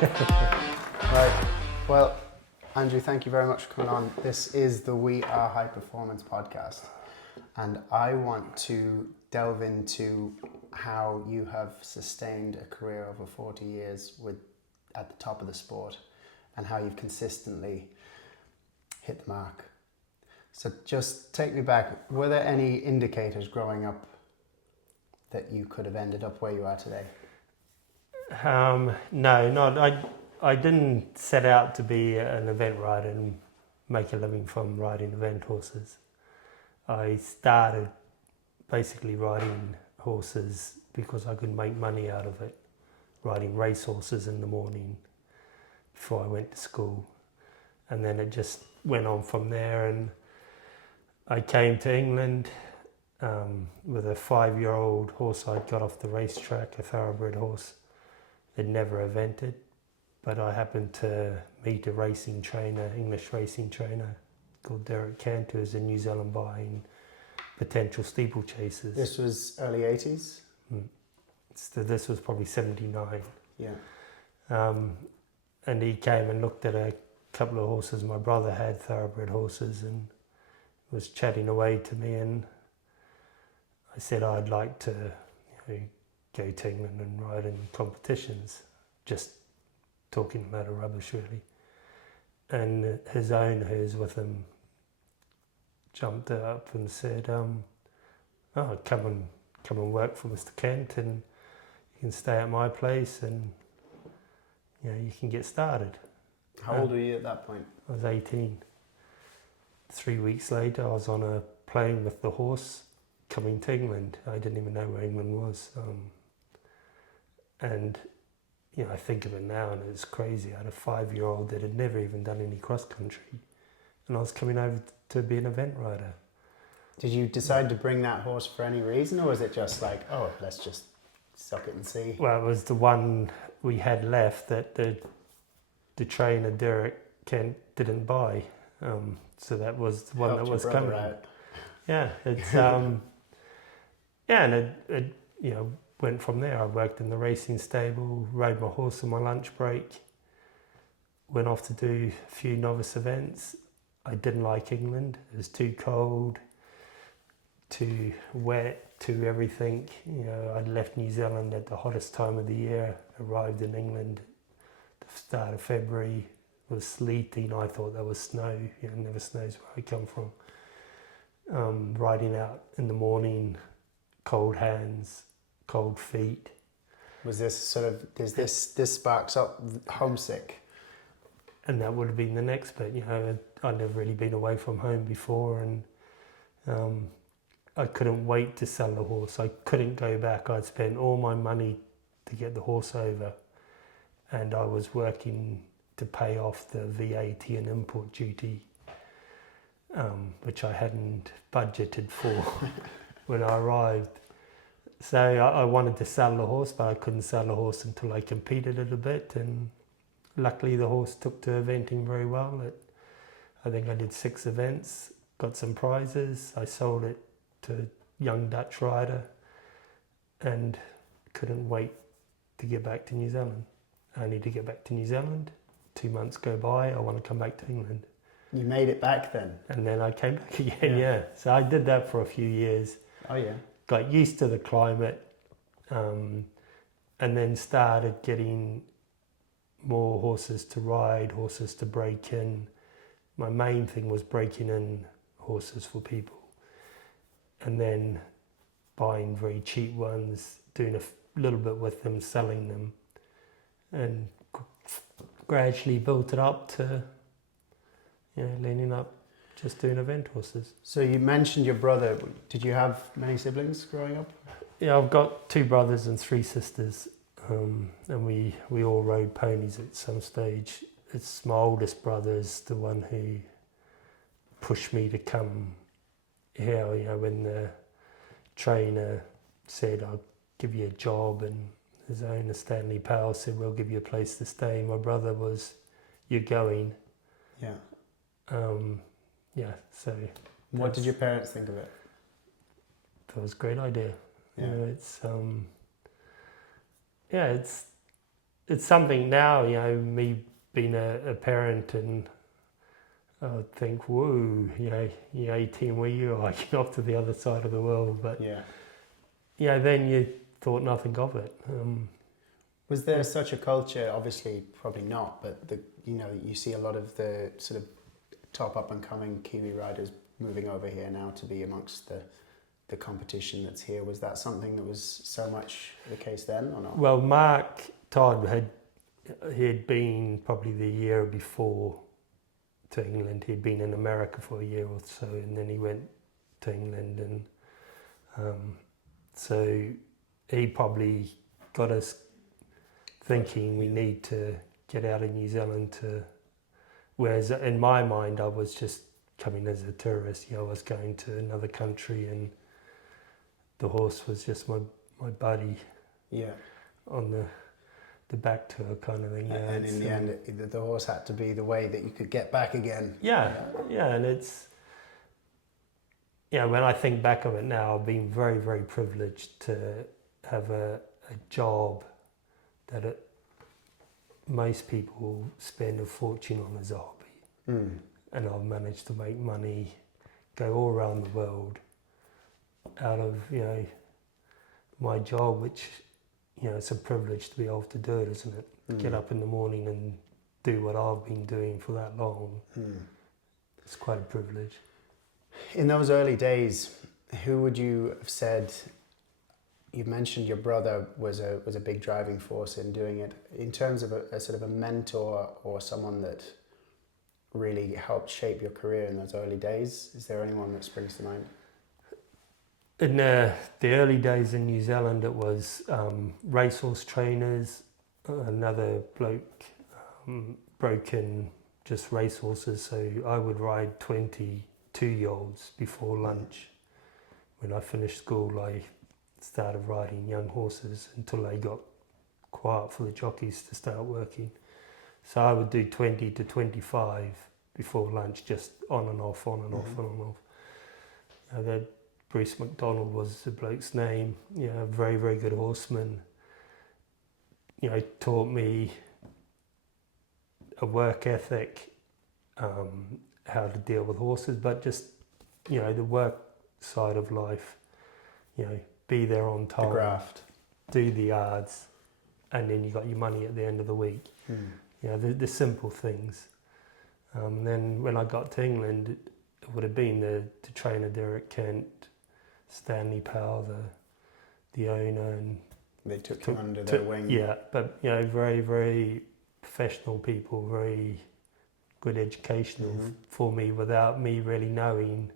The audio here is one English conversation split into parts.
Right. Well, Andrew, thank you very much for coming on. This is the We Are High Performance Podcast, and I want to delve into how you have sustained a career over 40 years at the top of the sport, and how you've consistently hit the mark. So just take me back. Were there any indicators growing up that you could have ended up where you are today? No, I didn't set out to be an event rider and make a living from riding event horses. I started basically riding horses because I could make money out of it, riding race horses in the morning before I went to school. And then it just went on from there, and I came to England with a 5-year-old horse I'd got off the racetrack, a thoroughbred horse. It never evented, but I happened to meet a racing trainer, English racing trainer, called Derek Kent, who was in New Zealand buying potential steeplechasers. This was early 80s? So this was probably 79. Yeah. And he came and looked at a couple of horses my brother had, thoroughbred horses, and was chatting away to me, and I said I'd like to go to England and ride in competitions, just talking about a rubbish really. And his owner, who's with him, jumped up and said, "Oh, come and work for Mr. Kent, and you can stay at my place, and you can get started." How old were you at that point? I was 18. 3 weeks later, I was on a plane with the horse coming to England. I didn't even know where England was. And I think of it now, and it's crazy. I had a 5-year-old that had never even done any cross country, and I was coming over to be an event rider. Did you decide to bring that horse for any reason, or was it just like, oh, let's just suck it and see? Well, it was the one we had left that the trainer Derek Kent didn't buy, so that was the one Helped that was your brother coming. out. Yeah, it's and it went from there. I worked in the racing stable, rode my horse on my lunch break, went off to do a few novice events. I didn't like England. It was too cold, too wet, too everything. I'd left New Zealand at the hottest time of the year, arrived in England at the start of February. It was sleeting. I thought there was snow. It never snows where I come from. Riding out in the morning, cold hands, cold feet. Was this this sparks up homesick? And that would have been the next bit. I'd never really been away from home before, and I couldn't wait to sell the horse. I couldn't go back. I'd spent all my money to get the horse over, and I was working to pay off the VAT and import duty, which I hadn't budgeted for when I arrived. So I wanted to sell the horse, but I couldn't sell the horse until I competed a little bit, and luckily the horse took to eventing very well. I think I did 6 events, got some prizes. I sold it to a young Dutch rider, and couldn't wait to get back to New Zealand. Only to get back to New Zealand, 2 months go by, I want to come back to England. You made it back then? And then I came back again, yeah. So I did that for a few years. Oh yeah. Got used to the climate, and then started getting more horses to ride, horses to break in. My main thing was breaking in horses for people, and then buying very cheap ones, doing a little bit with them, selling them, and gradually built it up to leaning up just doing event horses. So you mentioned your brother. Did you have many siblings growing up? Yeah, I've got 2 brothers and 3 sisters, and we all rode ponies at some stage. It's my oldest brother is the one who pushed me to come here. When the trainer said, "I'll give you a job," and his owner Stanley Powell said, "We'll give you a place to stay." My brother was, "You're going." Yeah. So. What did your parents think of it? That was a great idea. Yeah. it's something now, me being a parent, and I would think, whoa, you're 18, where you are, you're off to the other side of the world. But then you thought nothing of it. Was there such a culture? Obviously, probably not. But you see a lot of the sort of top up and coming Kiwi riders moving over here now to be amongst the competition that's here. Was that something that was so much the case then, or not? Well, Mark Todd had been probably the year before to England. He'd been in America for a year or so, and then he went to England, and so he probably got us thinking we need to get out of New Zealand whereas in my mind I was just coming as a tourist. I was going to another country, and the horse was just my buddy on the back tour kind of thing. And in the end, the horse had to be the way that you could get back again. And it's, when I think back of it now, I've been very, very privileged to have a job that most people spend a fortune on as a hobby. And I've managed to make money, go all around the world out of, my job, which, it's a privilege to be able to do it, isn't it? Get up in the morning and do what I've been doing for that long. It's quite a privilege. In those early days, who would you have said, you mentioned your brother was a big driving force in doing it, in terms of a sort of a mentor or someone that really helped shape your career in those early days? Is there anyone that springs to mind? In the early days in New Zealand, it was racehorse trainers. Another bloke broke in just racehorses, so I would ride 22-year-olds before lunch. When I finished school, I started riding young horses until they got quiet for the jockeys to start working. So I would do 20 to 25 before lunch, just on and off, on and off, on and off. That Bruce McDonald was the bloke's name. A very, very good horseman. Taught me a work ethic, how to deal with horses, but just, the work side of life, be there on time, the graft, do the yards, and then you got your money at the end of the week. The simple things. And then when I got to England, it would have been the trainer Derek Kent, Stanley Powell, the owner, and they took him under their wing. Yeah, but very, very professional people, very good educational for me, without me really knowing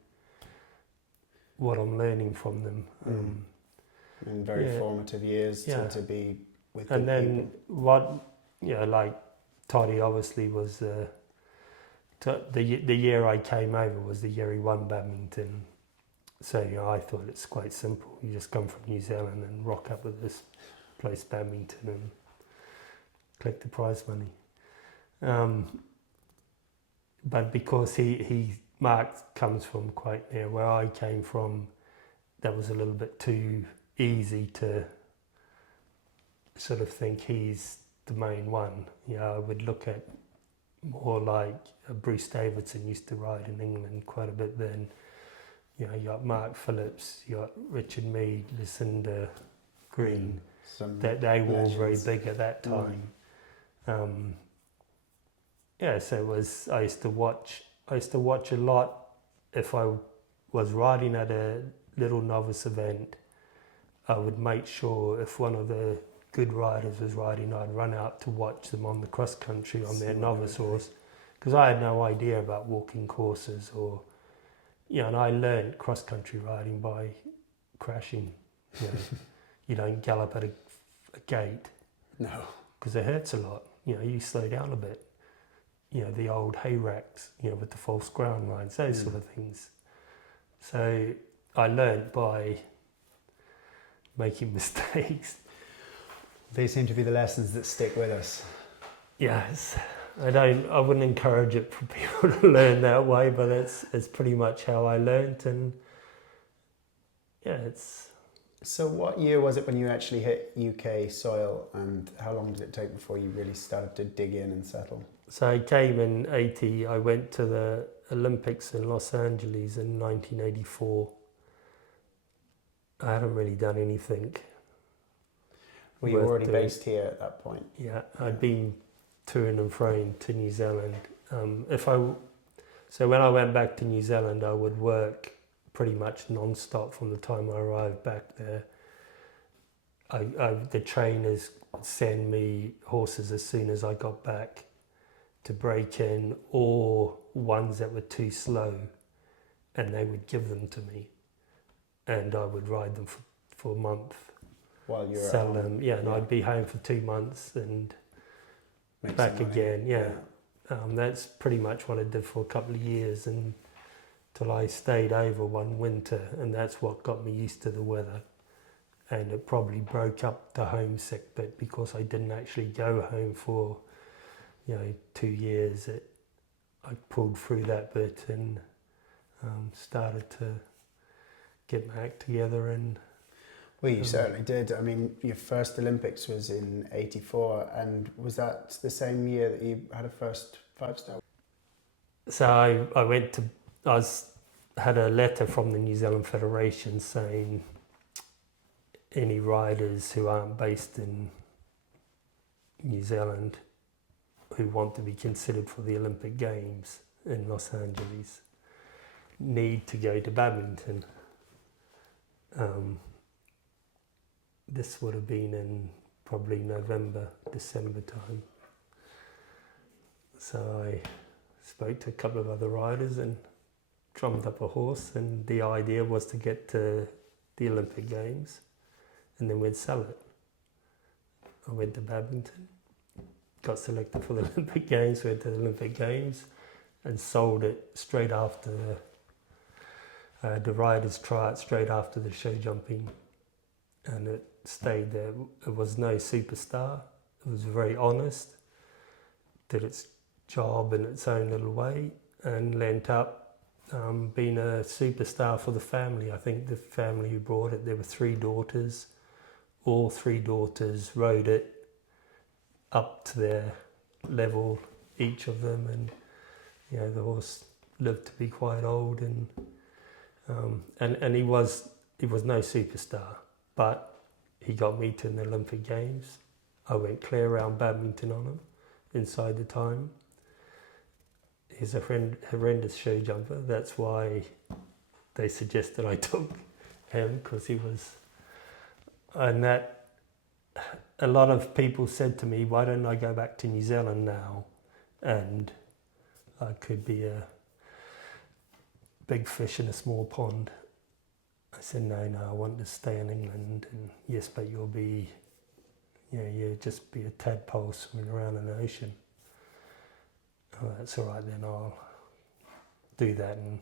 what I'm learning from them. And very formative years to be with. And then people. what, like Toddy obviously was the year I came over was the year he won badminton. So I thought it's quite simple. You just come from New Zealand and rock up at this place badminton and collect the prize money. But because Mark comes from quite near where I came from, that was a little bit too easy to sort of think he's the main one. I would look at more like Bruce Davidson used to ride in England quite a bit then. You got Mark Phillips, you got Richard Mead, Lucinda Green. They were all very big at that time. So it was. I used to watch a lot. If I was riding at a little novice event, I would make sure if one of the good riders was riding, I'd run out to watch them on the cross country on their novice horse, because I had no idea about walking courses or. And I learned cross country riding by crashing. You don't gallop at a gate. No. Because it hurts a lot. You slow down a bit. The old hay racks, with the false ground lines, those sort of things. So I learned by making mistakes. They seem to be the lessons that stick with us. Yes. I wouldn't encourage it for people to learn that way, but it's pretty much how I learned, and it's So what year was it when you actually hit UK soil, and how long did it take before you really started to dig in and settle? So I came in 80, I went to the Olympics in Los Angeles in 1984. I hadn't really done anything. Were you worth already doing. based here at that point? Yeah, I'd been touring and froing to New Zealand. So when I went back to New Zealand, I would work pretty much non-stop from the time I arrived back there. The trainers would send me horses as soon as I got back to break in, or ones that were too slow, and they would give them to me, and I would ride them for a month. While you were sell them, and I'd be home for 2 months and Make back some money. again. That's pretty much what I did for a couple of years until I stayed over one winter, and that's what got me used to the weather. And it probably broke up the homesick bit because I didn't actually go home for 2 years. I pulled through that bit and started to get my act together. And Well, you certainly did. I mean, your first Olympics was in '84, and was that the same year that you had a first 5-star? so I had a letter from the New Zealand Federation saying any riders who aren't based in New Zealand who want to be considered for the Olympic Games in Los Angeles need to go to badminton. This would have been in probably November, December time. So I spoke to a couple of other riders and drummed up a horse, and the idea was to get to the Olympic Games and then we'd sell it. I went to badminton, got selected for the Olympic Games, went to the Olympic Games and sold it straight after the riders try it straight after the show jumping, and it stayed there. It was no superstar. It was very honest, did its job in its own little way, and lent up being a superstar for the family. I think the family who brought it, there were 3 daughters. All 3 daughters rode it up to their level, each of them, and the horse lived to be quite old, and he was no superstar, but he got me to the Olympic Games. I went clear round badminton on him inside the time. He's a horrendous show jumper. That's why they suggested I took him, because he was. And that, a lot of people said to me, why don't I go back to New Zealand now and I could be a big fish in a small pond. I said, no, I want to stay in England. And yes, but you'll be, you'll just be a tadpole swimming around in the ocean. Oh, that's all right, then I'll do that and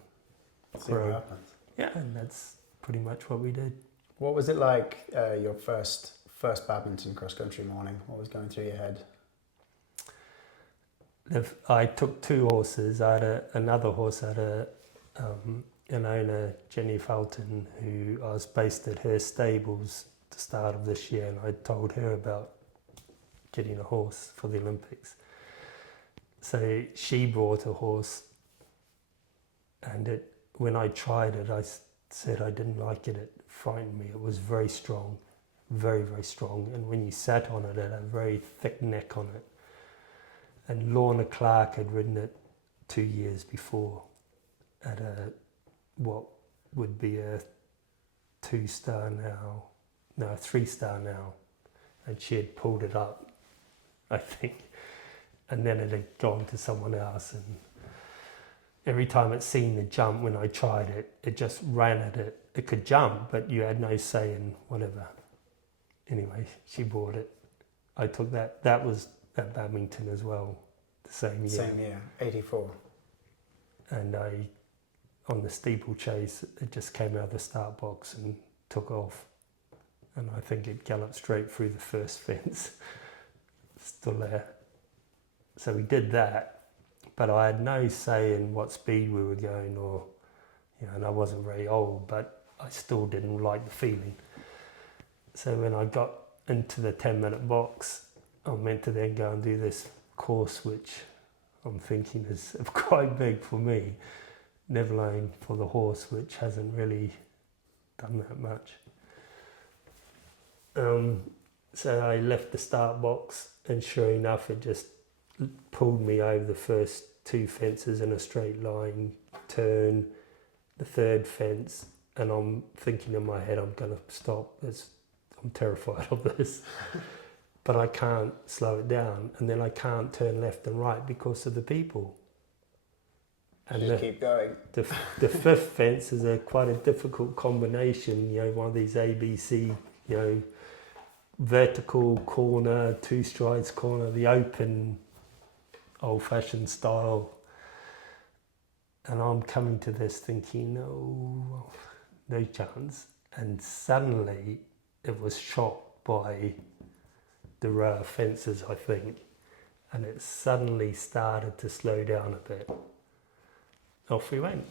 See what happens. Yeah, and that's pretty much what we did. What was it like, your first badminton cross-country morning? What was going through your head? I took 2 horses. I had another horse. I had an owner, Jenny Felton, who I was based at her stables at the start of this year, and I told her about getting a horse for the Olympics. So she brought a horse, and when I tried it, I said I didn't like it. It frightened me. It was very strong, very, very strong. And when you sat on it, it had a very thick neck on it. And Lorna Clark had ridden it 2 years before at what would be a 2-star now, no, a 3-star now. And she had pulled it up, I think. And then it had gone to someone else. And every time it seen the jump, when I tried it, it just ran at it. It could jump, but you had no say in whatever. Anyway, she bought it. I took that. That was at badminton as well, the same year. Same year, 84. And on the steeplechase, it just came out of the start box and took off. And I think it galloped straight through the first fence. Still there. So we did that, but I had no say in what speed we were going, or, and I wasn't very old, but I still didn't like the feeling. So when I got into the 10-minute box, I'm meant to then go and do this course, which I'm thinking is quite big for me, never alone for the horse, which hasn't really done that much. So I left the start box, and sure enough, it just pulled me over the first 2 fences in a straight line, turn, the 3rd fence, and I'm thinking in my head, I'm going to stop. I'm terrified of this. But I can't slow it down, and then I can't turn left and right because of the people. And just keep going. The 5th fence is quite a difficult combination, one of these ABC, vertical corner, 2 strides corner, the open old-fashioned style. And I'm coming to this thinking, no chance. And suddenly it was shot by the row of fences, I think, and it suddenly started to slow down a bit. Off we went.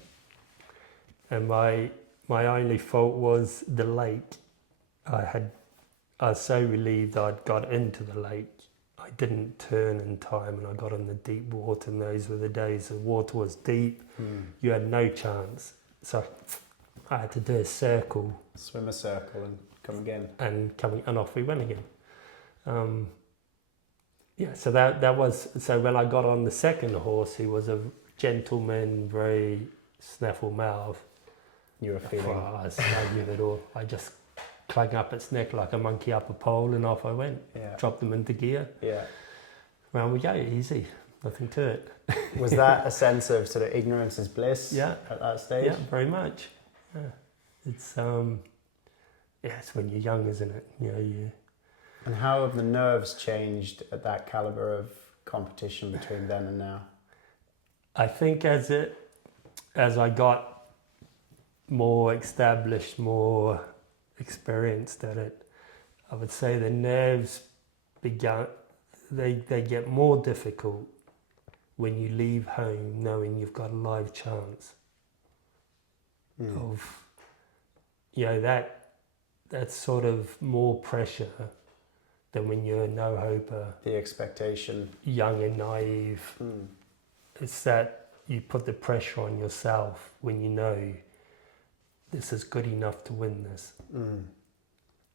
And my only fault was the lake. I was so relieved I'd got into the lake. I didn't turn in time, and I got in the deep water, and those were the days the water was deep. You had no chance. So I had to do a circle. Swim a circle and come again. And off we went again. So that was, so when I got on the 2nd horse, he was a gentleman, very snaffle mouth. You were feeling? I knew it all. I just clung up its neck like a monkey up a pole, and off I went. Yeah. Dropped them into gear. Yeah. Round we go, easy, nothing to it. Was that a sense of sort of ignorance is bliss? Yeah. At that stage? Yeah, very much. Yeah. It's it's when you're young, isn't it? And how have the nerves changed at that caliber of competition between then and now? I think as I got more established, more experienced at it, I would say the nerves they get more difficult when you leave home knowing you've got a live chance of, that's sort of more pressure than when you're a no-hoper. The expectation. Young and naive. It's that you put the pressure on yourself when you know this is good enough to win this.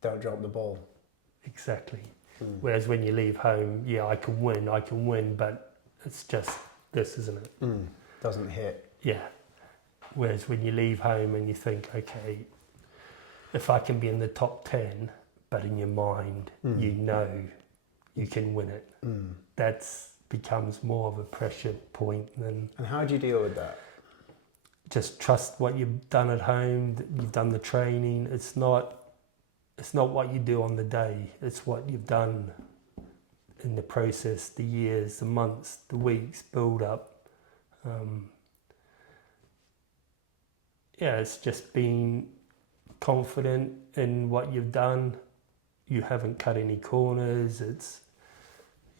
Don't drop the ball. Exactly. Whereas when you leave home, I can win, but it's just this, isn't it? Doesn't hit. Yeah. Whereas when you leave home and you think, okay, if I can be in the top 10, but in your mind, you know you can win it. That becomes more of a pressure point than... And how do you deal with that? Just trust what you've done at home, that you've done the training. It's not what you do on the day, it's what you've done in the process, the years, the months, the weeks, build up. It's just being confident in what you've done. You haven't cut any corners.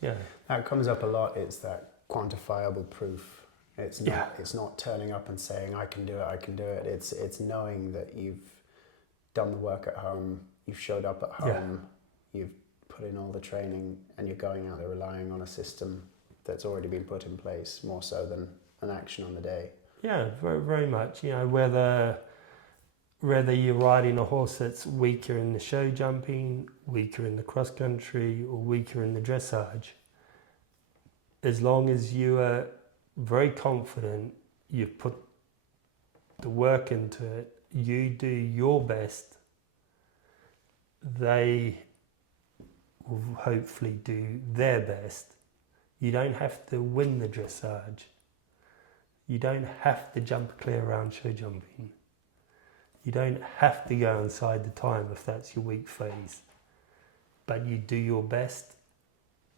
That comes up a lot. It's that quantifiable proof. It's not turning up and saying I can do it. It's knowing that you've done the work at home, you've showed up at home, you've put in all the training, and you're going out there relying on a system that's already been put in place, more so than an action on the day. Yeah, very, very much. Whether you're riding a horse that's weaker in the show jumping, weaker in the cross country, or weaker in the dressage, as long as you are very confident, you've put the work into it, you do your best, they will hopefully do their best. You don't have to win the dressage. You don't have to jump clear around show jumping. You don't have to go inside the time if that's your weak phase. But you do your best,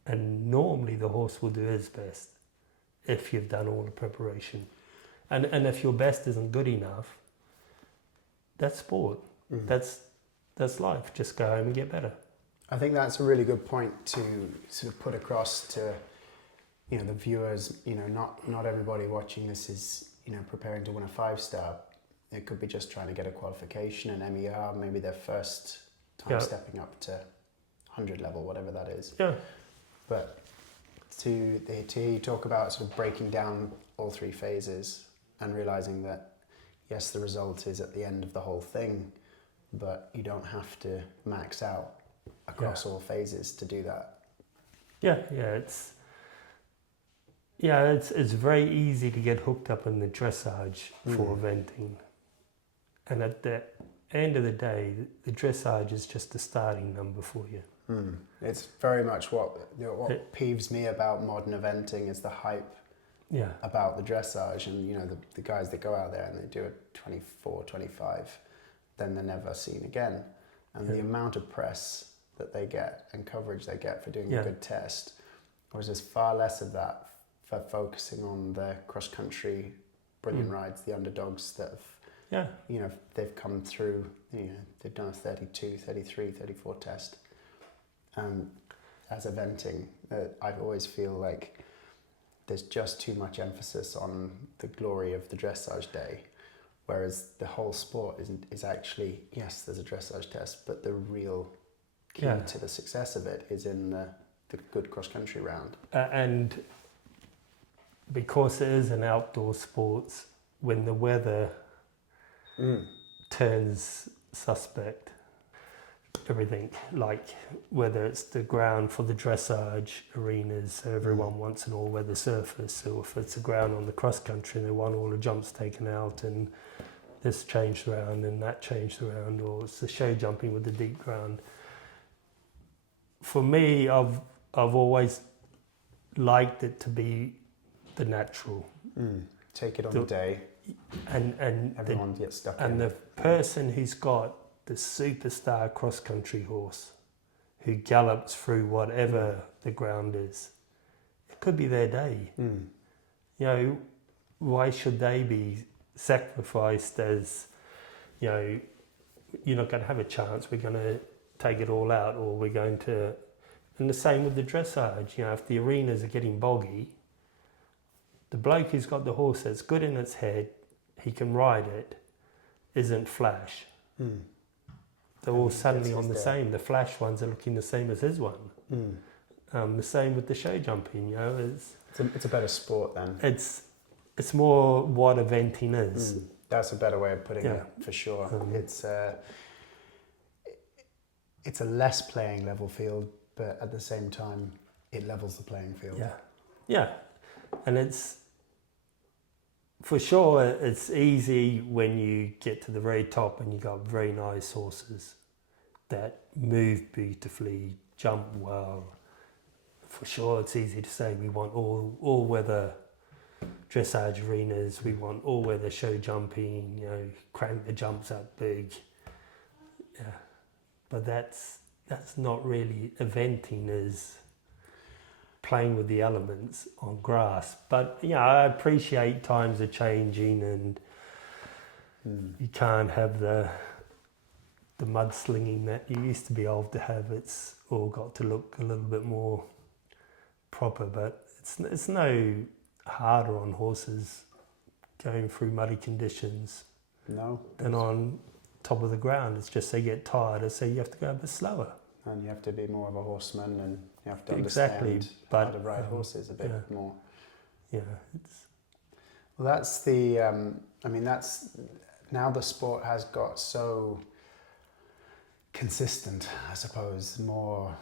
and normally the horse will do his best if you've done all the preparation. And if your best isn't good enough, that's sport. That's life. Just go home and get better. I think that's a really good point to sort of put across to the viewers. Not everybody watching this is preparing to win a 5-star. It could be just trying to get a qualification, an MER, maybe their first time stepping up to 100 level, whatever that is. Yeah. But to hear you talk about sort of breaking down all three phases and realizing that, yes, the result is at the end of the whole thing, but you don't have to max out across all phases to do that. It's very easy to get hooked up in the dressage for eventing. And at the end of the day, the dressage is just a starting number for you. It's very much what peeves me about modern eventing is the hype about the dressage, and the guys that go out there and they do it 24, 25, then they're never seen again. And the amount of press that they get and coverage they get for doing a good test, whereas there's far less of that for focusing on the cross-country brilliant rides, the underdogs that have, they've come through, they've done a 32, 33, 34 test. As eventing, I always feel like there's just too much emphasis on the glory of the dressage day, whereas the whole sport is actually, yes, there's a dressage test, but the real key to the success of it is in the good cross-country round. And because it is an outdoor sport, when the weather turns suspect, everything, like whether it's the ground for the dressage arenas, so everyone wants an all-weather surface, or if it's a ground on the cross-country and they want all the jumps taken out and this changed around and that changed around, or it's the show jumping with the deep ground. For me, I've always liked it to be the natural. Take it on the day, and everyone gets stuck and in. the person who's got the superstar cross-country horse who gallops through whatever the ground is, it could be their day. Why should they be sacrificed as, you're not going to have a chance, we're going to take it all out, or we're going to... And the same with the dressage. If the arenas are getting boggy, the bloke who's got the horse that's good in its head, he can ride it, isn't flash. They're all suddenly on the same. The flash ones are looking the same as his one. The same with the show jumping. It's a better sport then. It's more what eventing is. That's a better way of putting it, for sure. It's a less playing level field, but at the same time, it levels the playing field. And it's, for sure, it's easy when you get to the very top and you got very nice horses that move beautifully, jump well. For sure, it's easy to say we want all-weather dressage arenas, we want all-weather show jumping, crank the jumps up big. But that's not really eventing, is playing with the elements on grass. But I appreciate times are changing, and you can't have the mudslinging that you used to be able to have. It's all got to look a little bit more proper, but it's no harder on horses going through muddy conditions than on top of the ground. It's just they get tired, so you have to go a bit slower. And you have to be more of a horseman, and you have to understand how to ride horses a bit more. Well, that's the. That's now the sport has got so consistent. I suppose more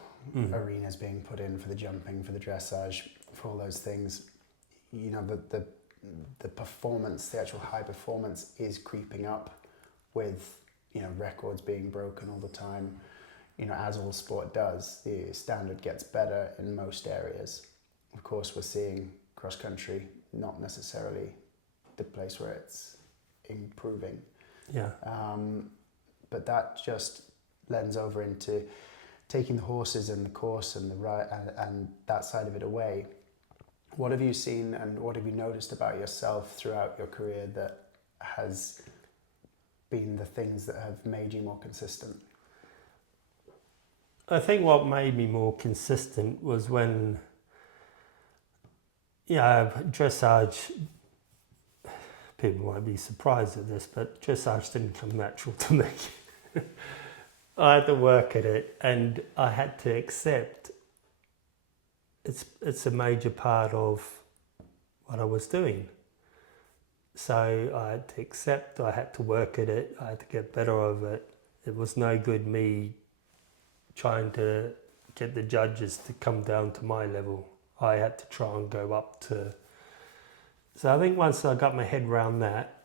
arenas being put in for the jumping, for the dressage, for all those things. The performance, the actual high performance, is creeping up with records being broken all the time. As all sport does, the standard gets better in most areas. Of course, we're seeing cross-country not necessarily the place where it's improving. But that just lends over into taking the horses and the course and the ride and that side of it away. What have you seen and what have you noticed about yourself throughout your career that has been the things that have made you more consistent? I think what made me more consistent was when, dressage, people might be surprised at this, but dressage didn't come natural to me. I had to work at it, and I had to accept it's a major part of what I was doing. So I had to accept, I had to work at it, I had to get better of it. It was no good me trying to get the judges to come down to my level. I had to try and go up to... So I think once I got my head around that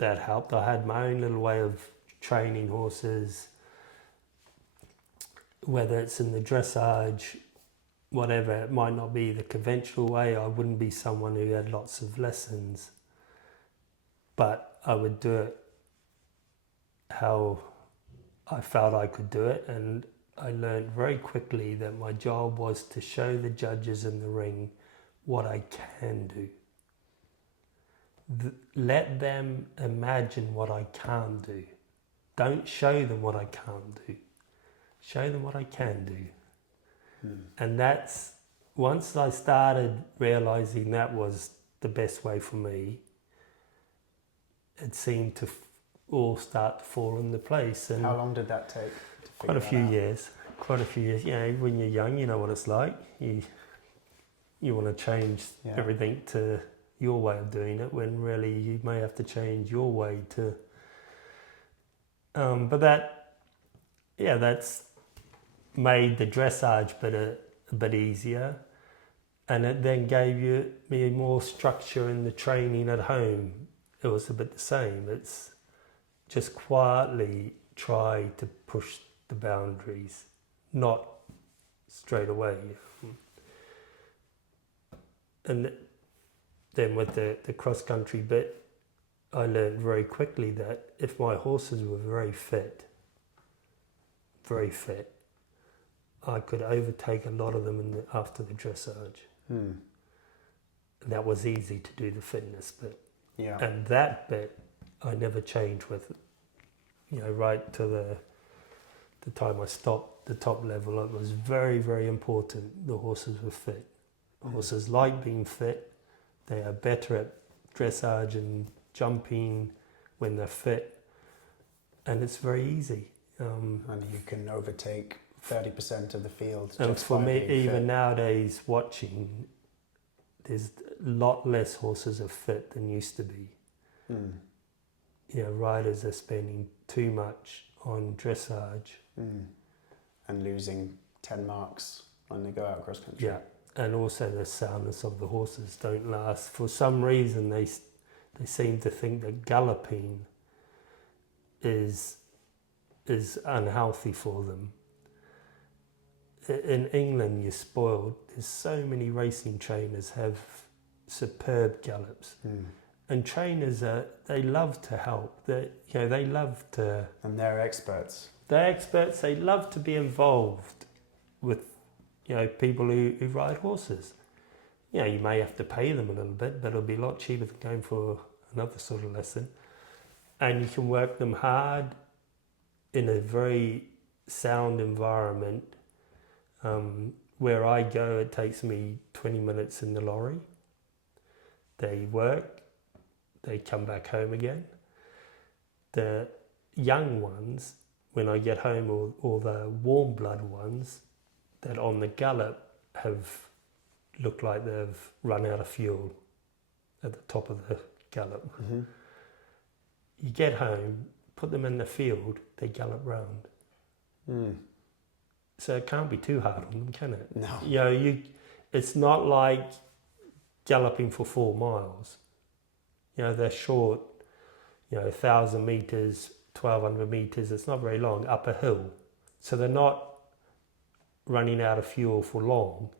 helped. I had my own little way of training horses, whether it's in the dressage, whatever. It might not be the conventional way. I wouldn't be someone who had lots of lessons, but I would do it how I felt I could do it. And I learned very quickly that my job was to show the judges in the ring what I can do. Let them imagine what I can't do. Don't show them what I can't do. Show them what I can do. And that's, once I started realizing that was the best way for me, it seemed to all start to fall into place. And how long did that take? Quite a few years. You know, when you're young, you know what it's like. You want to change everything to your way of doing it, when really you may have to change your way to... but that's made the dressage a bit easier, and it then gave me more structure in the training at home. It was a bit the same. It's just quietly try to push the boundaries, not straight away. And then with the cross-country bit, I learned very quickly that if my horses were very fit, I could overtake a lot of them after the dressage. And that was easy to do, the fitness bit. Yeah. And that bit I never changed with, right to the time I stopped the top level. It was very, very important the horses were fit. Horses like being fit. They are better at dressage and jumping when they're fit, and it's very easy. And you can overtake 30% of the field. And just for by me, being even fit. nowadays, watching, there's a lot less horses are fit than used to be. Riders are spending too much on dressage. And losing 10 marks when they go out cross country. Yeah. And also the soundness of the horses don't last. For some reason, they seem to think that galloping is unhealthy for them. In England, you're spoiled. There's so many racing trainers have superb gallops, and trainers they love to help. They love to. And they're experts. They're experts. They love to be involved with people who ride horses. You may have to pay them a little bit, but it'll be a lot cheaper than going for another sort of lesson. And you can work them hard in a very sound environment. Where I go, it takes me 20 minutes in the lorry. They work, they come back home again. The young ones, when I get home, or the warm blood ones, that on the gallop have looked like they've run out of fuel at the top of the gallop. You get home, put them in the field, they gallop round. So it can't be too hard on them, can it? No. It's not like galloping for 4 miles. They're short, 1,000 meters, 1,200 meters. It's not very long, up a hill. So they're not running out of fuel for long.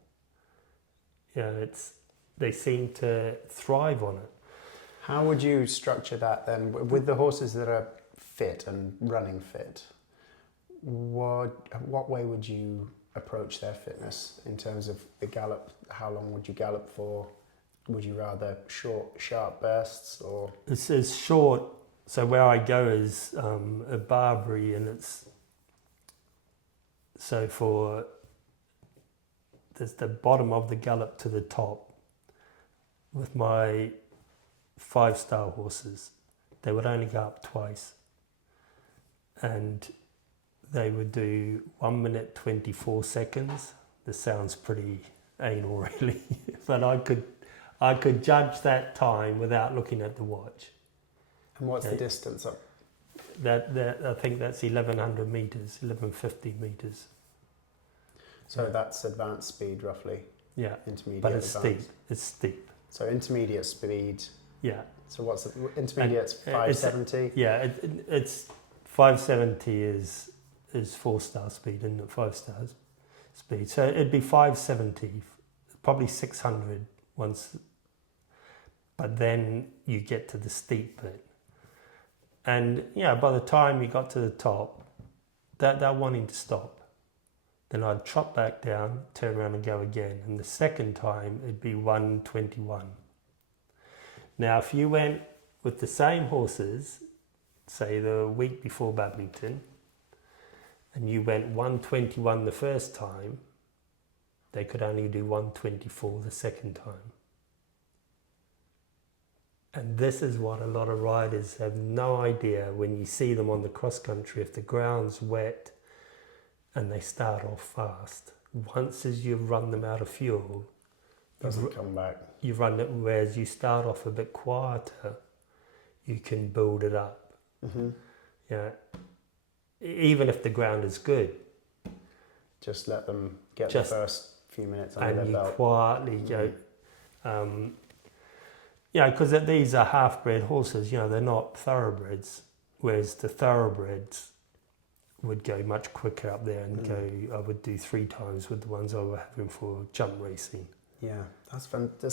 They seem to thrive on it. How would you structure that then with the horses that are fit and running fit? What way would you approach their fitness in terms of the gallop? How long would you gallop for? Would you rather short, sharp bursts, or? It's short. So where I go is a Barbary, and it's so there's the bottom of the gallop to the top. With my 5-star horses, they would only go up twice, and they would do 1 minute 24 seconds. This sounds pretty anal, really, but I could judge that time without looking at the watch. And what's the distance up? That I think that's 1,100 meters, 1,150 meters. So that's advanced speed, roughly. Yeah, Intermediate. but it's advanced. steep. It's steep. So intermediate speed. Yeah. So what's the intermediate's 570? It's 570 is 4-star speed, isn't it? 5 stars speed. So it'd be 570, probably 600 once. But then you get to the steep bit. And by the time you got to the top, that wanting to stop. Then I'd trot back down, turn around and go again. And the second time, it'd be 121. Now, if you went with the same horses, say the week before Badminton, and you went 121 the first time, they could only do 124 the second time. And this is what a lot of riders have no idea when you see them on the cross country. If the ground's wet and they start off fast, once as you've run them out of fuel, Doesn't come back. you run it, whereas you start off a bit quieter, you can build it up. Mm-hmm. Even if the ground is good, Just let them get the first few minutes under their and you belt. quietly go. Because these are half-bred horses. They're not thoroughbreds, whereas the thoroughbreds would go much quicker up there and go. I would do 3 times with the ones I was having for jump racing. Yeah, that's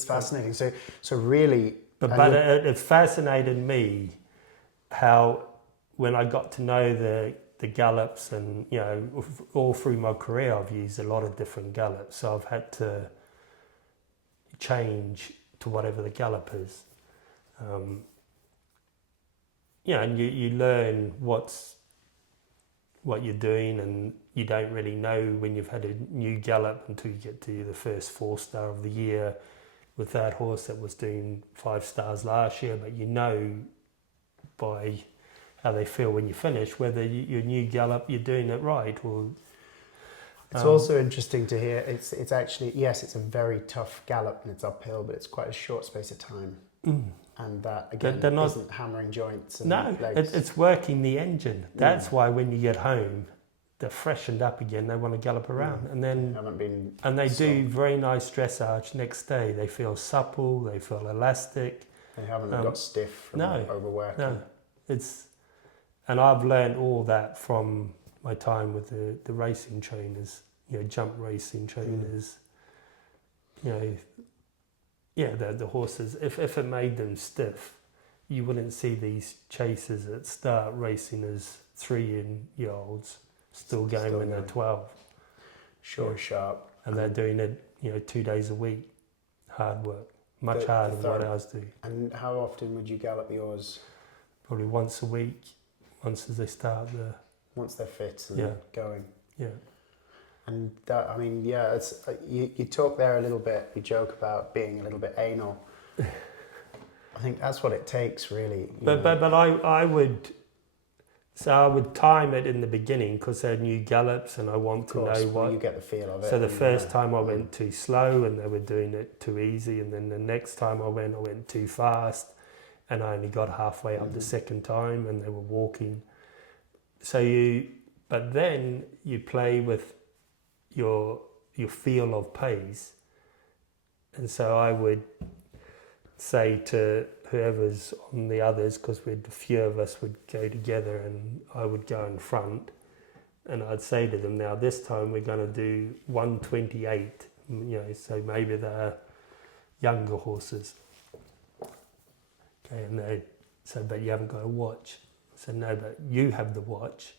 fascinating. So really, But it fascinated me how when I got to know the gallops, and all through my career I've used a lot of different gallops, so I've had to change to whatever the gallop is. And you learn what you're doing, and you don't really know when you've had a new gallop until you get to the first 4-star of the year with that horse that was doing 5 stars last year, but by how they feel when you finish, whether your new gallop, you're doing it right. Or it's also interesting to hear, it's actually, yes, it's a very tough gallop and it's uphill, but it's quite a short space of time. And that, again, isn't hammering joints and legs. It's working the engine. That's why when you get home, they're freshened up again, they want to gallop around. And then they do very nice dressage next day. They feel supple, they feel elastic. They haven't got stiff from overworking. No, and I've learned all that from my time with the racing trainers, jump racing trainers, the horses. If it made them stiff, you wouldn't see these chasers that start racing as 3-year-olds still going when they're 12. Sharp. And they're doing it, 2 days a week, hard work, much harder than what ours do. And how often would you gallop yours? Probably once a week, once as they start once they're fit and going. Yeah. And that, it's you talk there a little bit, you joke about being a little bit anal. I think that's what it takes, really. But I would time it in the beginning because they're new gallops, and I want to know what you get the feel of it. So the first time I went too slow, and they were doing it too easy, and then the next time I went too fast, and I only got halfway up the second time, and they were walking. But then you play with your feel of pace, and so I would say to whoever's on the others, because a few of us would go together, and I would go in front, and I'd say to them, now this time we're going to do 128, so maybe they're younger horses. Okay, and they said, but you haven't got a watch. I said, no, but you have the watch,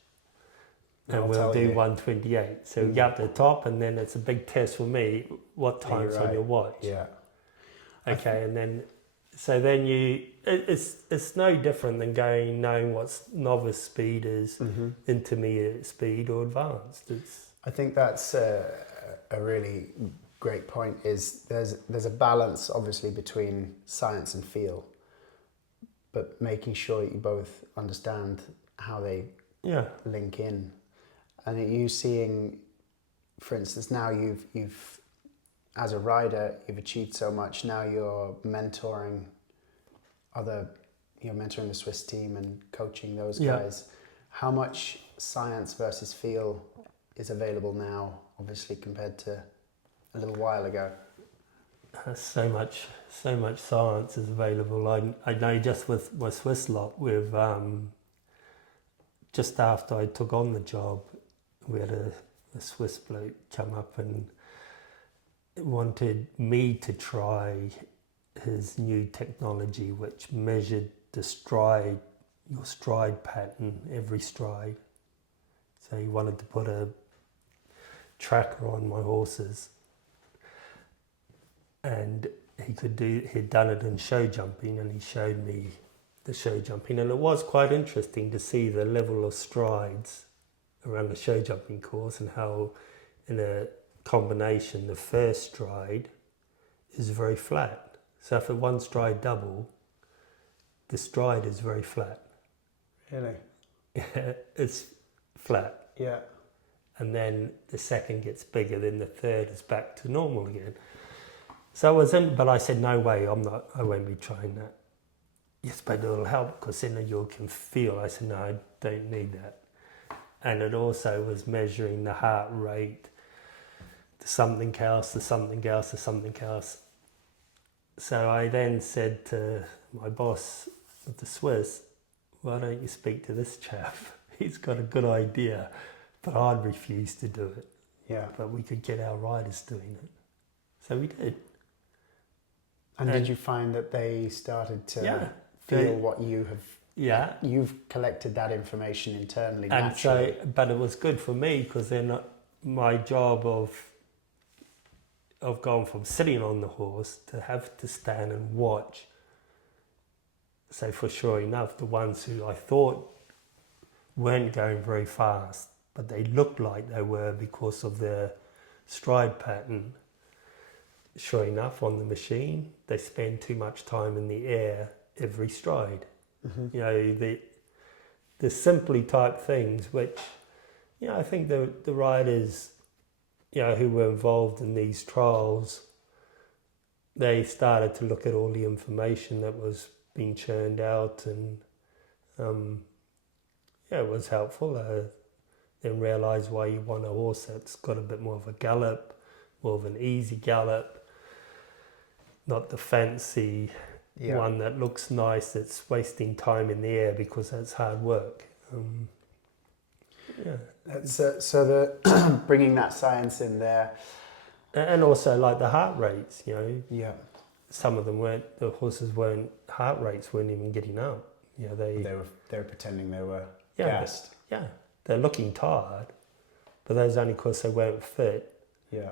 and we'll do 128. So we get up to the top, and then it's a big test for me. What time's on your watch? Yeah. Okay, and then it's no different than knowing what novice speed is, intermediate speed, or advanced. I think that's a really great point. Is there's a balance, obviously, between science and feel, but making sure you both understand how they link in. And are you seeing, for instance, now you've as a rider, you've achieved so much. Now you're mentoring mentoring the Swiss team and coaching those guys. How much science versus feel is available now, obviously, compared to a little while ago? So much science is available. I know just with my Swiss lot, with just after I took on the job, we had a Swiss bloke come up and wanted me to try his new technology, which measured your stride pattern every stride. So he wanted to put a tracker on my horses, and he'd done it in show jumping, and he showed me the show jumping, and it was quite interesting to see the level of strides around the show jumping course, and how in a combination the first stride is very flat. So if a one stride double, the stride is very flat. Really? It's flat. Yeah. And then the second gets bigger, then the third is back to normal again. So I was in, but I said, no way, I won't be trying that. Yes, but it'll help because then you can feel. I said, no, I don't need that. And it also was measuring the heart rate, to something else, to something else, to something else. So I then said to my boss of the Swiss, why don't you speak to this chap? He's got a good idea, but I'd refuse to do it. Yeah. But we could get our riders doing it. So we did. And did you find that they started to feel what you have? Yeah. You've collected that information internally, and naturally. So, but it was good for me because then my job of going from sitting on the horse to have to stand and watch. So for sure enough, the ones who I thought weren't going very fast, but they looked like they were because of their stride pattern, sure enough, on the machine, they spend too much time in the air every stride. Mm-hmm. You know, the simply type things, which, you know, I think the riders, you know, who were involved in these trials, they started to look at all the information that was being churned out, and it was helpful. Then realise why you want a horse that's got a bit more of a gallop, more of an easy gallop, not the fancy one that looks nice, that's wasting time in the air because that's hard work. So the bringing that science in there, and also like the heart rates, you know. Yeah. Some of them the horses heart rates weren't even getting up. You know, they were pretending they were gassed. Yeah, they're looking tired, but that's only because they weren't fit. Yeah.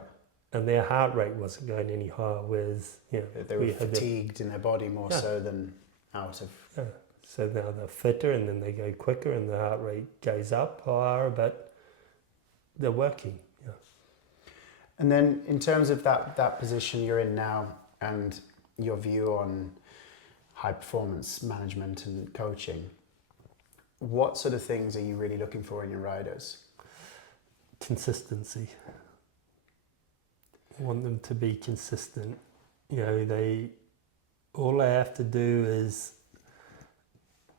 And their heart rate wasn't going any higher, whereas, you know, they were fatigued in their body more so than out of. Yeah. So now they're fitter, and then they go quicker, and the heart rate goes up higher, but they're working. Yeah. And then, in terms of that position you're in now, and your view on high performance management and coaching, what sort of things are you really looking for in your riders? Consistency. I want them to be consistent. You know, all they have to do is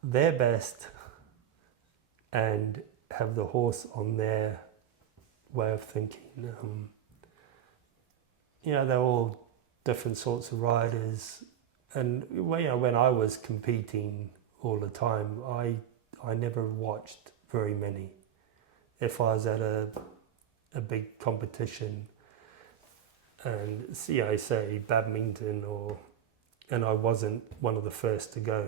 their best and have the horse on their way of thinking. You know, they're all different sorts of riders, and you know, when I was competing all the time, I never watched very many. If I was at a big competition, and you know, say badminton, and I wasn't one of the first to go,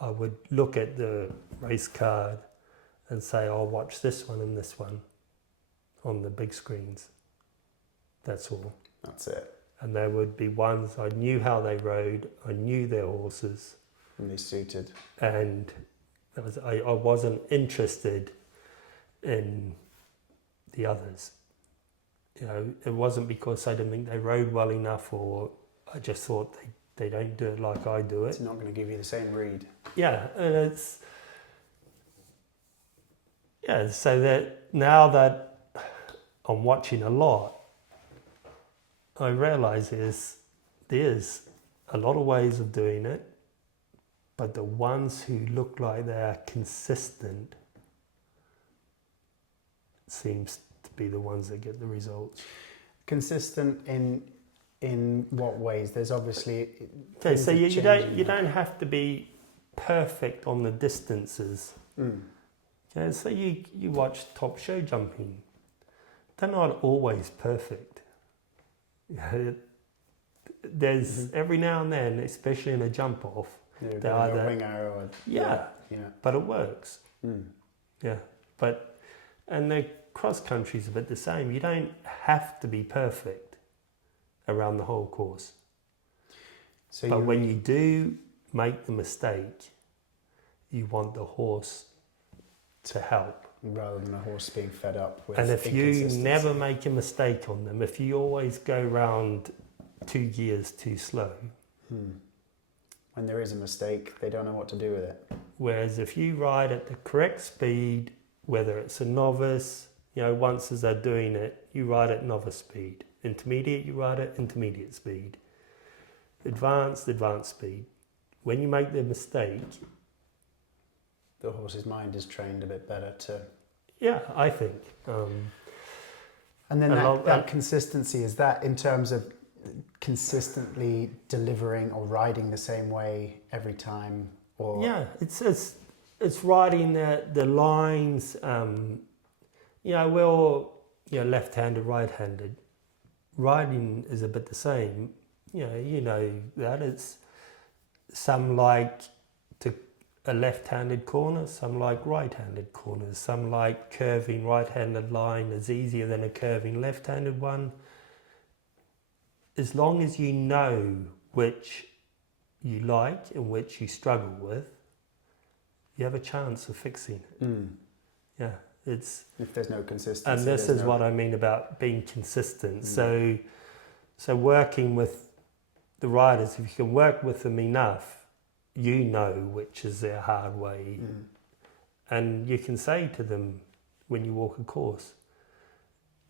I would look at the race card and say, I'll watch this one and this one on the big screens. That's all. That's it. And there would be ones I knew how they rode, I knew their horses. And they suited. And I wasn't interested in the others. You know, it wasn't because I didn't think they rode well enough, or I just thought they don't do it like I do it. It's not going to give you the same read. Yeah, and Yeah, so that now that I'm watching a lot, I realise there's a lot of ways of doing it, but the ones who look like they are consistent seems to be the ones that get the results. Consistent in what ways? There's obviously Okay, so you changing. don't have to be perfect on the distances. Mm. Okay, so you watch top show jumping. They're not always perfect. There's every now and then, especially in a jump off, Yeah, they're a either, winger or yeah, but it works. Mm. Yeah, and the cross country's a bit the same. You don't have to be perfect around the whole course. So But when you do make the mistake, you want the horse to help. rather than a horse being fed up with And if you inconsistency. never make a mistake on them, if you always go round 2 gears too slow, when there is a mistake, they don't know what to do with it. whereas if you ride at the correct speed, whether it's a novice, once as they're doing it, you ride at novice speed. Intermediate, you ride at intermediate speed. Advanced speed. When you make the mistake, The horse's mind is trained a bit better to... yeah, I think. And then Along- that consistency, is that in terms of consistently delivering or riding the same way every time? Or Yeah, it's riding the lines. We're all left-handed, right-handed. Riding is a bit the same. You know that it's some like a left-handed corner, some like right-handed corners, some like curving right-handed line is easier than a curving left-handed one. As long as you know which you like and which you struggle with, you have a chance of fixing it. Yeah, it's... If there's no consistency... And this is what I mean about being consistent. So working with the riders, if you can work with them enough, you know which is their hard way. And you can say to them when you walk a course,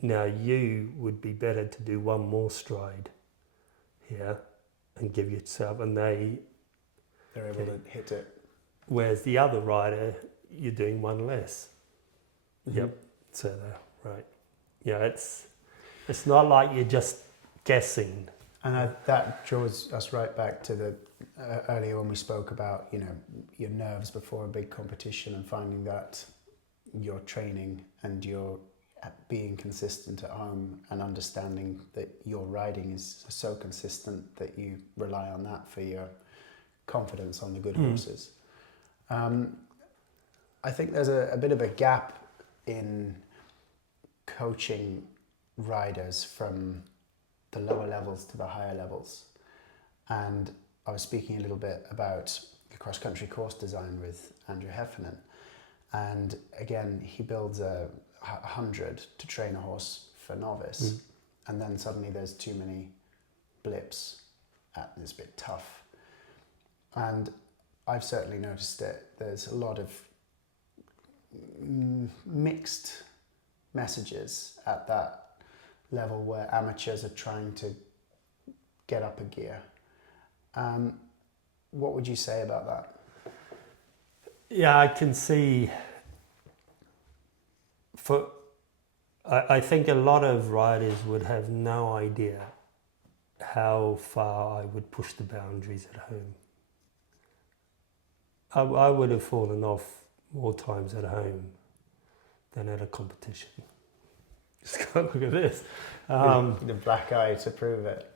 now you would be better to do one more stride here and give yourself, and they're able to hit it. Whereas the other rider, you're doing one less. Yep. So right. Yeah, it's not like you're just guessing. And that draws us right back to the earlier when we spoke about your nerves before a big competition, and finding that your training and your being consistent at home and understanding that your riding is so consistent that you rely on that for your confidence on the good horses. I think there's a bit of a gap in coaching riders from the lower levels to the higher levels. And I was speaking a little bit about the cross-country course design with Andrew Heffernan. And again, he builds 100 to train a horse for novice. And then suddenly there's too many blips and it's a bit tough. And I've certainly noticed it. There's a lot of mixed messages at that level where amateurs are trying to get up a gear. What would you say about that? Yeah, I can see. I think a lot of riders would have no idea how far I would push the boundaries at home. I would have fallen off more times at home than at a competition. Just go look at this. The black eye to prove it.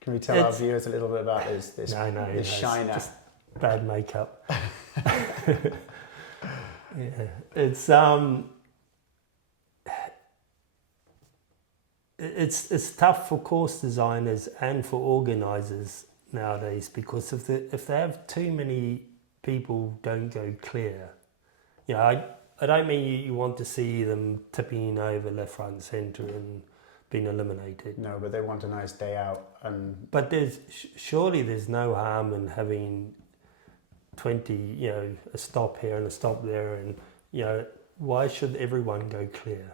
Can we tell our viewers a little bit about this shiner? It's just bad makeup. It's tough for course designers and for organisers nowadays, because if they have too many people don't go clear. I don't mean you want to see them tipping over left, right and centre and being eliminated. No, but they want a nice day out. But surely there's no harm in having 20, a stop here and a stop there, and why should everyone go clear?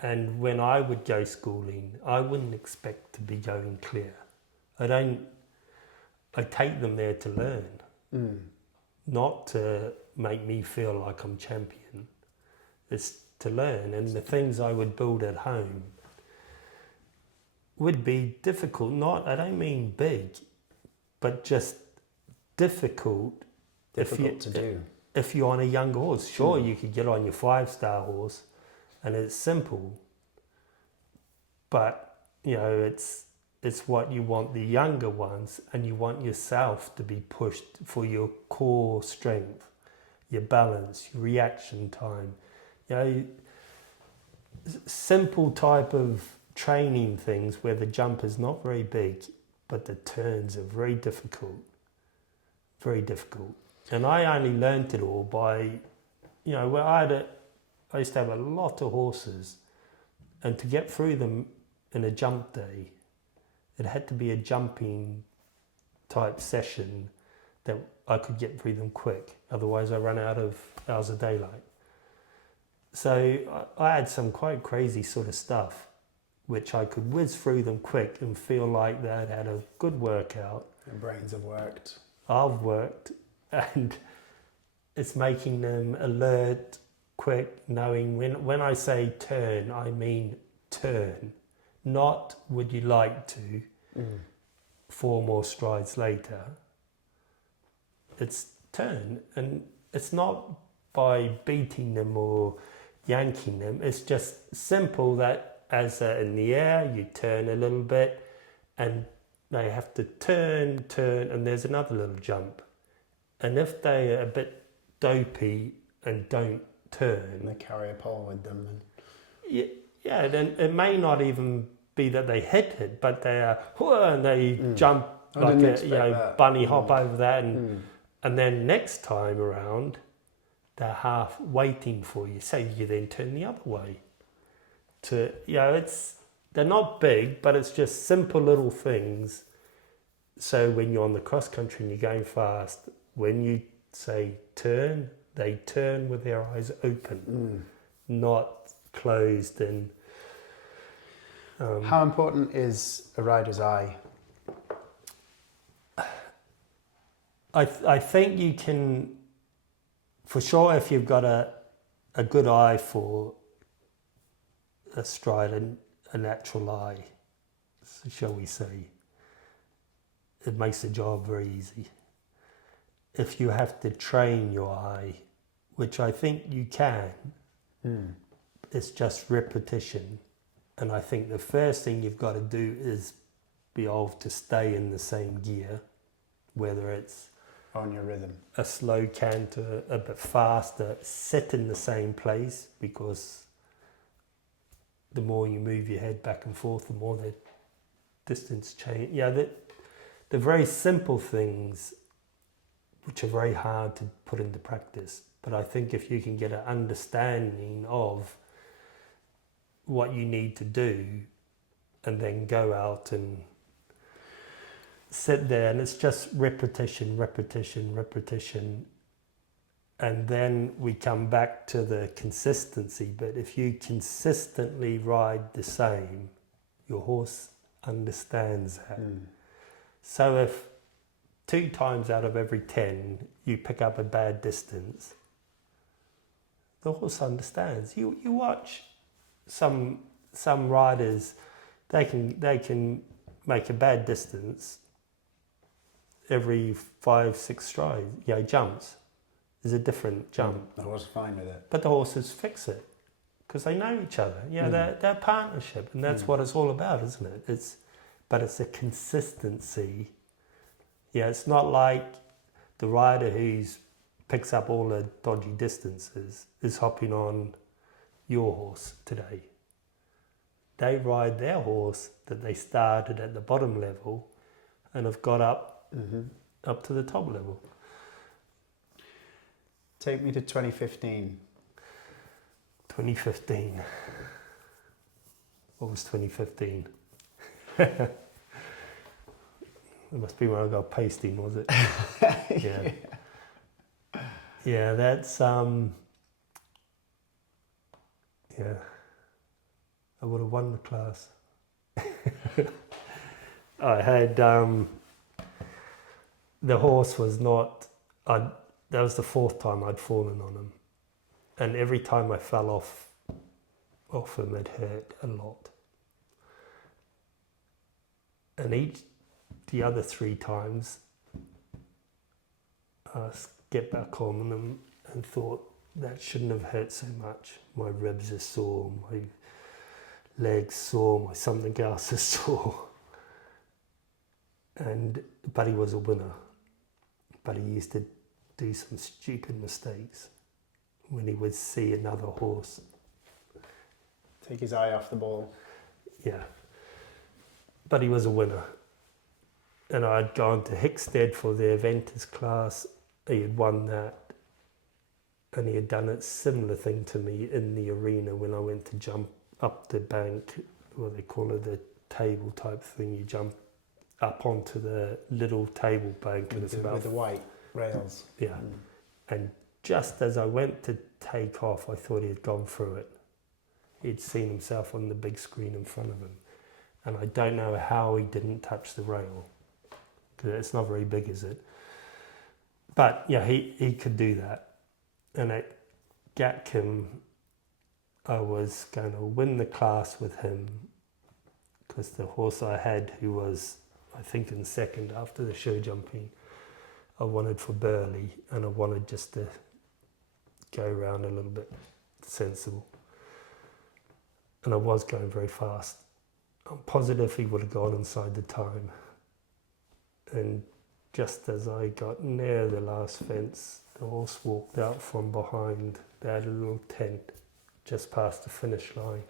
And when I would go schooling, I wouldn't expect to be going clear. I take them there to learn, not to make me feel like I'm champion. It's to learn, and the things I would build at home would be difficult. I don't mean big, but just difficult. Difficult to do. If you're on a young horse, sure, you could get on your 5-star horse, and it's simple. But it's what you want the younger ones, and you want yourself to be pushed for your core strength, your balance, your reaction time. Simple type of training things where the jump is not very big, but the turns are very difficult. Very difficult. And I only learnt it all by, where I used to have a lot of horses, and to get through them in a jump day, it had to be a jumping type session that I could get through them quick. Otherwise I ran out of hours of daylight. So I had some quite crazy sort of stuff, which I could whiz through them quick and feel like they'd had a good workout. Their brains have worked. I've worked, and it's making them alert, quick, knowing when I say turn, I mean turn. Not would you like to 4 more strides later. It's turn, and it's not by beating them or yanking them. It's just simple that as they're in the air, you turn a little bit, and they have to turn, and there's another little jump. And if they are a bit dopey and don't turn, And they carry a pole with them. yeah, then it may not even be that they hit it, but they are, and they jump like a bunny hop over that, and then next time around, they're half waiting for you. So you then turn the other way. They're not big, but it's just simple little things. So when you're on the cross country and you're going fast, when you say turn, they turn with their eyes open, not closed. And how important is a rider's eye? I think you can, for sure, if you've got a good eye for a stride and a natural eye, shall we say, it makes the job very easy. If you have to train your eye, which I think you can, it's just repetition. And I think the first thing you've got to do is be able to stay in the same gear, whether it's On your rhythm. a slow canter, a bit faster, sit in the same place, because the more you move your head back and forth, the more the distance change. The very simple things, which are very hard to put into practice. But I think if you can get an understanding of what you need to do, and then go out and sit there, and it's just repetition, and then we come back to the consistency. But if you consistently ride the same, your horse understands that. So if 2 times out of every 10 you pick up a bad distance, the horse understands. You watch some riders, they can make a bad distance every 5-6 strides, jumps. There's a different jump. The horse is fine with it. But the horses fix it because they know each other. They're partnership, and that's what it's all about, isn't it? But it's a consistency. It's not like the rider who picks up all the dodgy distances is hopping on your horse today. They ride their horse that they started at the bottom level and have got up to the top level. Take me to 2015. 2015. What was 2015? It must be when I got pasting, was it? Yeah. Yeah, that's yeah. I would have won the class. I had the horse was not. That was the fourth time I'd fallen on him, and every time I fell off him, it hurt a lot. And the other 3 times, I get back on them and thought that shouldn't have hurt so much. My ribs are sore, my legs sore, my something else is sore. But he was a winner. But he used to do some stupid mistakes when he would see another horse. Take his eye off the ball. Yeah. But he was a winner. And I'd gone to Hickstead for the Aventus class. He had won that. And he had done a similar thing to me in the arena when I went to jump up the bank, what they call it, the table type thing. You jump up onto the little table bank. With the white rails. Yeah. And just as I went to take off, I thought he had gone through it. He'd seen himself on the big screen in front of him. And I don't know how he didn't touch the rail, because it's not very big, is it? But yeah, he could do that. And at Gatcombe, I was going to win the class with him, because the horse I had, who was, I think, in second after the show jumping, I wanted for Burley, and I wanted just to go around a little bit sensible. And I was going very fast. I'm positive he would have gone inside the time. And just as I got near the last fence, the horse walked out from behind. They had a little tent just past the finish line.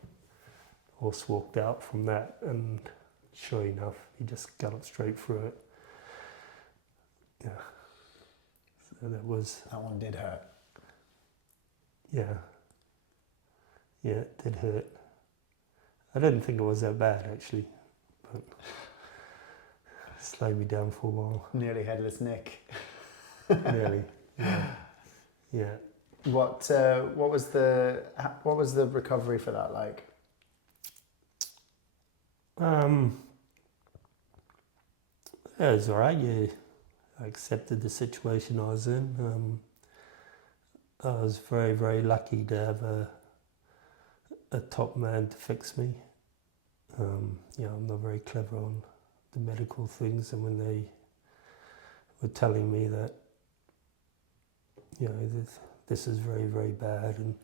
The horse walked out from that, and sure enough, he just galloped straight through it. Yeah. So that one did hurt. Yeah. Yeah, it did hurt. I didn't think it was that bad, actually, but it slowed me down for a while. Nearly headless Nick. Nearly. Yeah. What was the recovery for that like? It was all right. Yeah, I accepted the situation I was in. I was very, very lucky to have a top man to fix me. I'm not very clever on the medical things, and when they were telling me that, this is very, very bad, and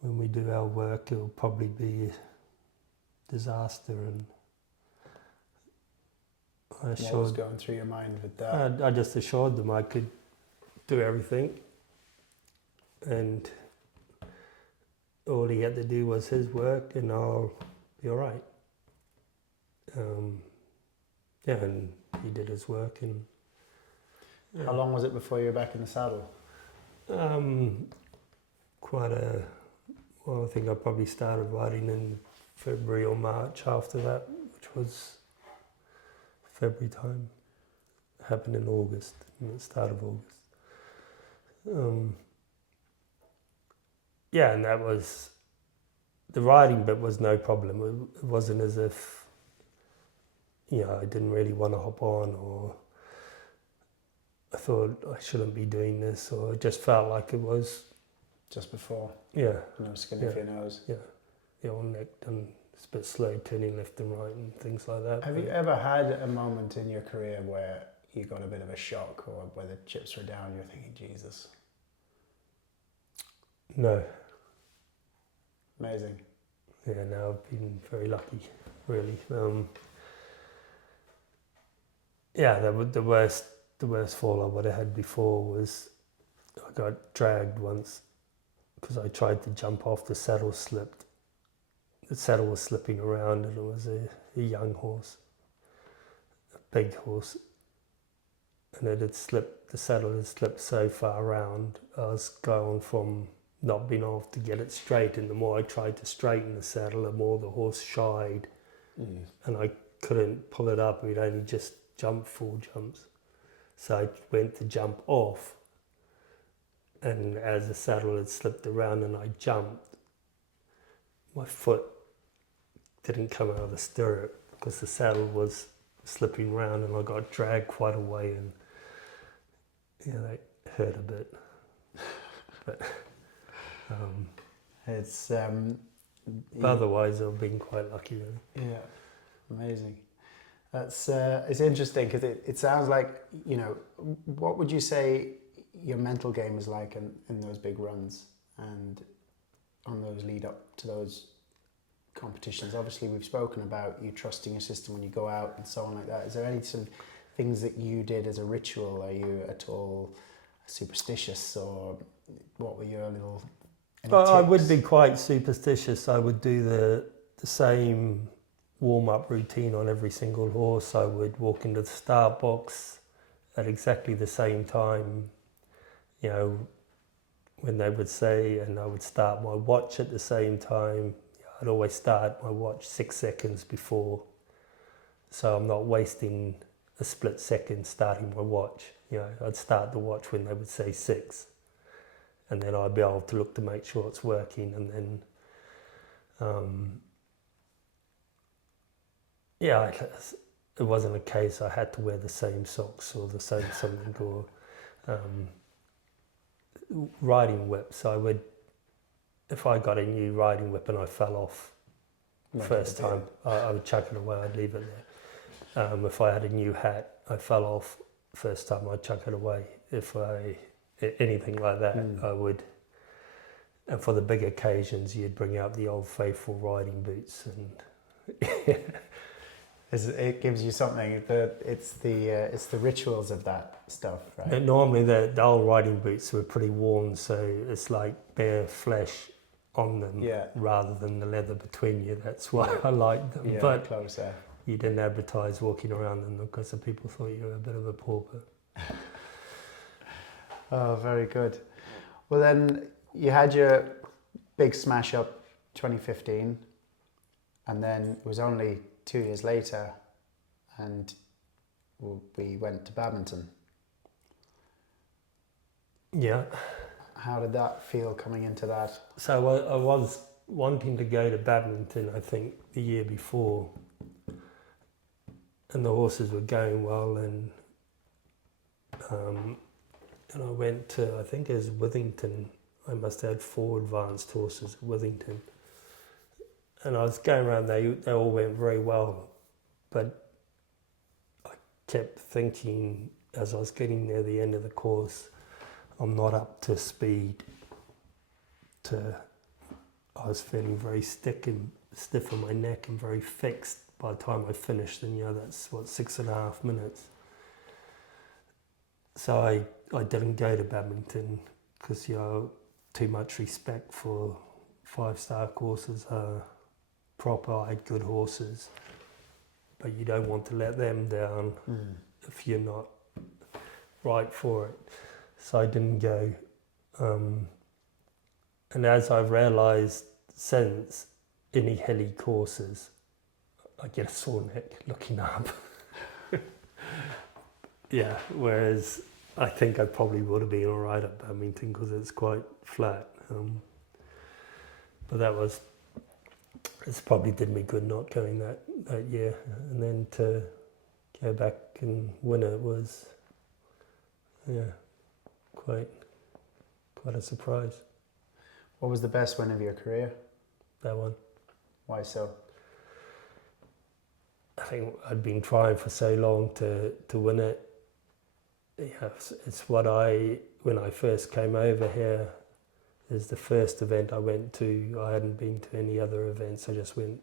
when we do our work, it'll probably be a disaster. And what was going through your mind with that? I just assured them I could do everything, and all he had to do was his work, and I'll be all right. And he did his work. And how long was it before you were back in the saddle? I think I probably started riding in February or March after that, which was February time. It happened in August, in the start of August. And that was, the riding bit was no problem. It wasn't as if, I didn't really want to hop on, or I thought I shouldn't be doing this, or it just felt like it was. Just before? Yeah. No skin off your nose? Yeah. The old neck, and it's a bit slow turning left and right and things like that. Have you ever had a moment in your career where you got a bit of a shock, or where the chips were down, you're thinking, Jesus? No. Amazing. Yeah, no, I've been very lucky, really. The worst fall I would have had before was I got dragged once because I tried to jump off, the saddle slipped. The saddle was slipping around, and it was a young horse, a big horse, and it had slipped, the saddle had slipped so far around. I was going from not being able to get it straight, and the more I tried to straighten the saddle, the more the horse shied, and I couldn't pull it up. We'd only just jumped 4 jumps. So I went to jump off, and as the saddle had slipped around and I jumped, my foot didn't come out of the stirrup because the saddle was slipping round, and I got dragged quite a way, and that hurt a bit. But it's but otherwise I've been quite lucky, really. Yeah, amazing. That's it's interesting because it sounds like, what would you say your mental game is like in those big runs and on those lead up to those competitions? Obviously, we've spoken about you trusting your system when you go out and so on like that. Is there any sort of things that you did as a ritual? Are you at all superstitious, or what were your little? Well, I would be quite superstitious. I would do the same warm-up routine on every single horse. I would walk into the start box at exactly the same time, when they would say, and I would start my watch at the same time. I'd always start my watch 6 seconds before, so I'm not wasting a split second starting my watch. I'd start the watch when they would say 6, and then I'd be able to look to make sure it's working, and then it wasn't a case I had to wear the same socks or the same something, or riding whips. I would, if I got a new riding whip and I fell off first time, I would chuck it away, I'd leave it there. If I had a new hat, I fell off first time, I'd chuck it away. Anything like that, I would. And for the big occasions, you'd bring out the old faithful riding boots, and it gives you something. It's the rituals of that stuff, right? And normally the old riding boots were pretty worn, so it's like bare flesh on them, rather than the leather between you. That's why I like them. Yeah, but closer. You didn't advertise walking around in them because the people thought you were a bit of a pauper. Oh, very good. Well, then you had your big smash up 2015, and then it was only 2 years later, and we went to badminton. Yeah. How did that feel coming into that? So I was wanting to go to badminton, I think, the year before, and the horses were going well, and I went to, I think it was Withington. I must have had 4 advanced horses at Withington. And I was going around, they all went very well, but I kept thinking as I was getting near the end of the course, I'm not up to speed. I was feeling very stiff in my neck and very fixed by the time I finished, and that's 6.5 minutes. So I didn't go to badminton because too much respect for 5-star courses. Proper, I had good horses, but you don't want to let them down if you're not right for it. So I didn't go. And as I've realised since, any hilly courses, I get a sore neck looking up. Yeah, whereas I think I probably would have been all right at badminton because it's quite flat. But it's probably did me good not going that year. And then to go back and win it was, quite a surprise. What was the best win of your career? That one. Why so? I think I'd been trying for so long to win it. Yeah, it's when I first came over here, it was the first event I went to. I hadn't been to any other events. I just went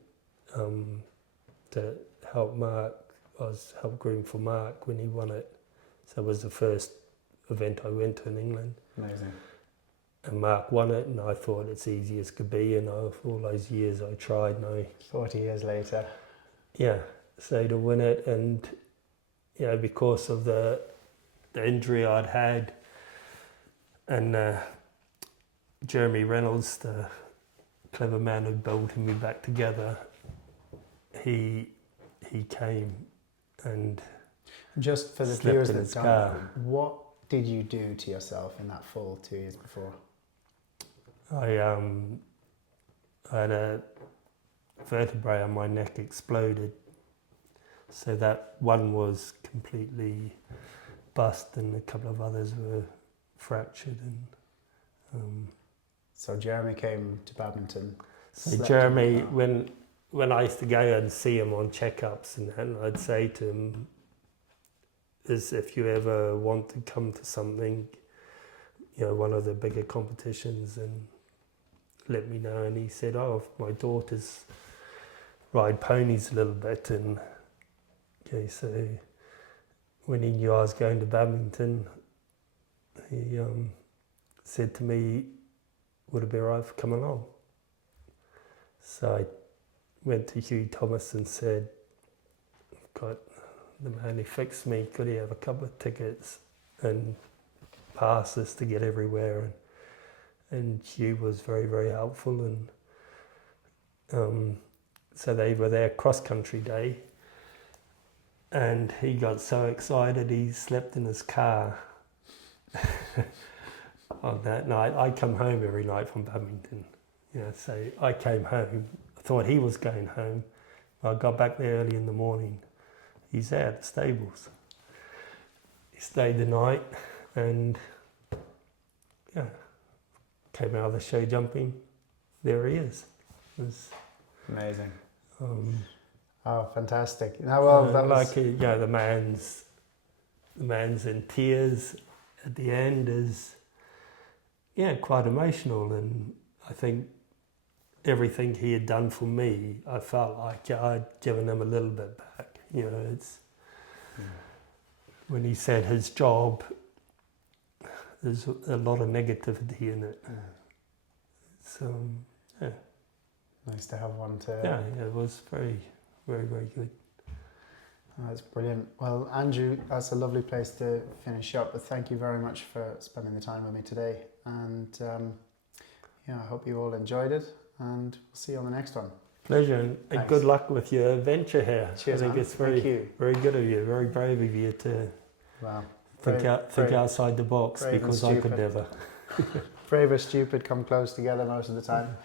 to help Mark. I was help groom for Mark when he won it. So it was the first event I went to in England. Amazing. And Mark won it, and I thought it's easy as could be. And all those years I tried, now 40 years later. Yeah, so to win it, and because of the injury I'd had, and Jeremy Reynolds, the clever man who built me back together, he came and just for the slept viewers in that his don't car. know, what did you do to yourself in that fall 2 years before? I had a vertebrae on my neck exploded, so that one was completely bust and a couple of others were fractured. And so Jeremy came to badminton. so Jeremy, when I used to go and see him on checkups and that, I'd say to him, "Is if you ever want to come to something, one of the bigger competitions, and let me know." And he said, "Oh, my daughters ride ponies a little bit." And okay, so when he knew I was going to badminton, he said to me, "Would it be all right if I come along?" So I went to Hugh Thomas and said, "I've got the man who fixed me, could he have a couple of tickets and passes to get everywhere?" And Hugh was very, very helpful. And so they were there cross-country day, and he got so excited he slept in his car on that night. I come home every night from badminton, so I came home. I thought he was going home. I got back there early in the morning. He's there at the stables. He stayed the night and came out of the show jumping. There he is. It was amazing. Oh, fantastic! Now, well, that was the man's in tears at the end is quite emotional, and I think everything he had done for me, I felt like I'd given him a little bit back. It's when he said his job, there's a lot of negativity in it. So nice to have one to. Yeah, it was very, very, very good. Oh, that's brilliant. Well, Andrew, that's a lovely place to finish up. But thank you very much for spending the time with me today. And I hope you all enjoyed it. And we'll see you on the next one. Pleasure, and good luck with your venture here. Cheers, I think it's very good of you, very brave of you to think outside the box, because I could never. Brave or stupid come close together most of the time.